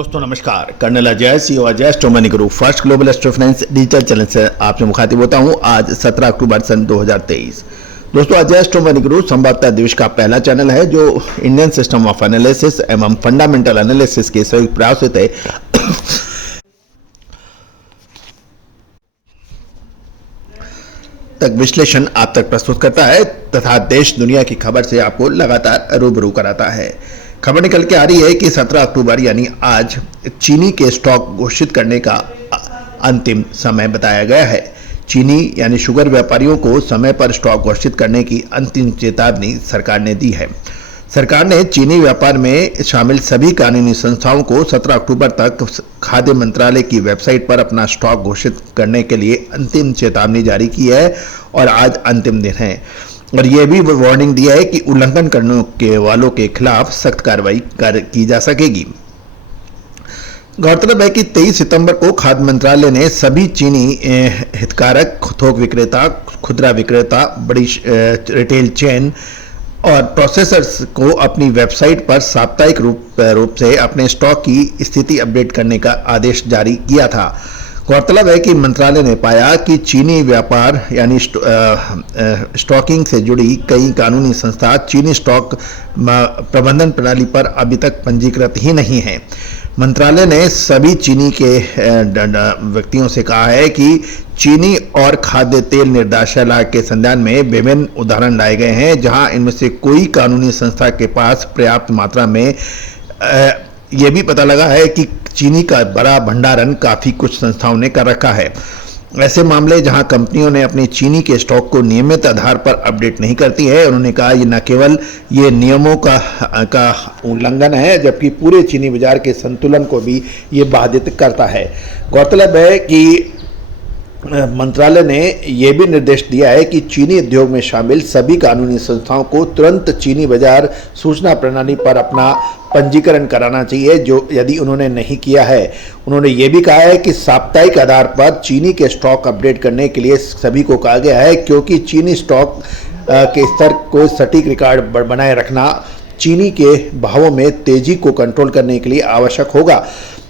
दोस्तों नमस्कार, colonel Ajay CEO Ajay Astro Money Guru first global astro finance digital channel से आपसे मुखातिब होता हूं। आज 17 अक्टूबर सन 2023। दोस्तों अजय एस्ट्रो मनी गुरु संवाददाता दिवस का पहला चैनल है जो इंडियन सिस्टम ऑफ एनालिसिस एवं फंडामेंटल एनालिसिस के संयुक्त प्रयास से तक विश्लेषण आप तक प्रस्तुत करता है तथा देश दुनिया की खबर से आपको लगातार रूबरू कराता है। खबर निकल के आ रही है कि 17 अक्टूबर यानी आज चीनी के स्टॉक घोषित करने का अंतिम समय बताया गया है। चीनी यानी शुगर व्यापारियों को समय पर स्टॉक घोषित करने की अंतिम चेतावनी सरकार ने दी है। सरकार ने चीनी व्यापार में शामिल सभी कानूनी संस्थाओं को 17 अक्टूबर तक खाद्य मंत्रालय की वेबसाइट पर अपना स्टॉक घोषित करने के लिए अंतिम चेतावनी जारी की है और आज अंतिम दिन है। और यह भी वार्निंग दिया है कि उल्लंघन करने के वालों के खिलाफ सख्त कार्रवाई की जा सकेगी। गौरतलब है कि 23 सितंबर को खाद्य मंत्रालय ने सभी चीनी हितधारक, थोक विक्रेता, खुदरा विक्रेता, बड़ी रिटेल चेन और प्रोसेसर्स को अपनी वेबसाइट पर साप्ताहिक रूप से अपने स्टॉक की स्थिति अपडेट करने का आदेश जारी किया था। गौरतलब है कि मंत्रालय ने पाया कि चीनी व्यापार यानी स्टॉकिंग से जुड़ी कई कानूनी संस्था चीनी स्टॉक प्रबंधन प्रणाली पर अभी तक पंजीकृत ही नहीं है। मंत्रालय ने सभी चीनी के व्यक्तियों से कहा है कि चीनी और खाद्य तेल निर्देशालय के संज्ञान में विभिन्न उदाहरण लाए गए हैं जहां इनमें से कोई कानूनी संस्था के पास पर्याप्त मात्रा में ये भी पता लगा है कि चीनी का बड़ा भंडारण काफ़ी कुछ संस्थाओं ने कर रखा है। ऐसे मामले जहां कंपनियों ने अपनी चीनी के स्टॉक को नियमित आधार पर अपडेट नहीं करती है। उन्होंने कहा ये न केवल ये नियमों का उल्लंघन है जबकि पूरे चीनी बाजार के संतुलन को भी ये बाधित करता है। गौरतलब है कि मंत्रालय ने यह भी निर्देश दिया है कि चीनी उद्योग में शामिल सभी कानूनी संस्थाओं को तुरंत चीनी बाजार सूचना प्रणाली पर अपना पंजीकरण कराना चाहिए जो यदि उन्होंने नहीं किया है। उन्होंने ये भी कहा है कि साप्ताहिक आधार पर चीनी के स्टॉक अपडेट करने के लिए सभी को कहा गया है क्योंकि चीनी स्टॉक के स्तर को सटीक रिकॉर्ड बनाए रखना चीनी के भावों में तेजी को कंट्रोल करने के लिए आवश्यक होगा।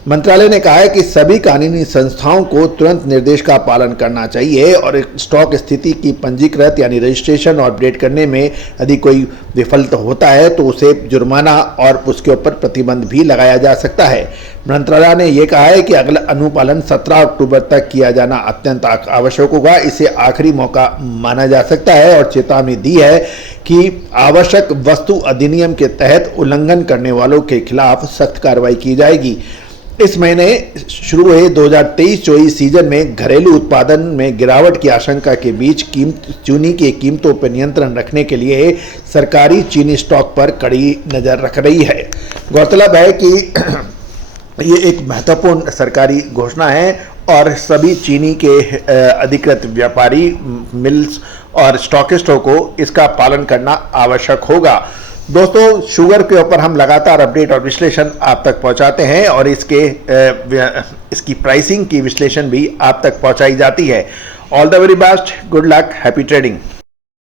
मंत्रालय ने कहा है कि सभी कानूनी संस्थाओं को तुरंत निर्देश का पालन करना चाहिए और स्टॉक स्थिति की पंजीकृत यानी रजिस्ट्रेशन और अपडेट करने में यदि कोई विफलता होता है तो उसे जुर्माना और उसके ऊपर प्रतिबंध भी लगाया जा सकता है। मंत्रालय ने यह कहा है कि अगला अनुपालन 17 अक्टूबर तक किया जाना अत्यंत आवश्यक होगा। इसे आखिरी मौका माना जा सकता है और चेतावनी दी है कि आवश्यक वस्तु अधिनियम के तहत उल्लंघन करने वालों के खिलाफ सख्त कार्रवाई की जाएगी। इस महीने शुरू हुए 2023-24 सीजन में घरेलू उत्पादन में गिरावट की आशंका के बीच चीनी की कीमतों पर नियंत्रण रखने के लिए सरकारी चीनी स्टॉक पर कड़ी नज़र रख रही है। गौरतलब है कि ये एक महत्वपूर्ण सरकारी घोषणा है और सभी चीनी के अधिकृत व्यापारी, मिल्स और स्टॉकिस्टों को इसका पालन करना आवश्यक होगा। दोस्तों शुगर के ऊपर हम लगातार अपडेट और विश्लेषण आप तक पहुंचाते हैं और इसकी प्राइसिंग की विश्लेषण भी आप तक पहुंचाई जाती है। All the very best, good luck, happy trading.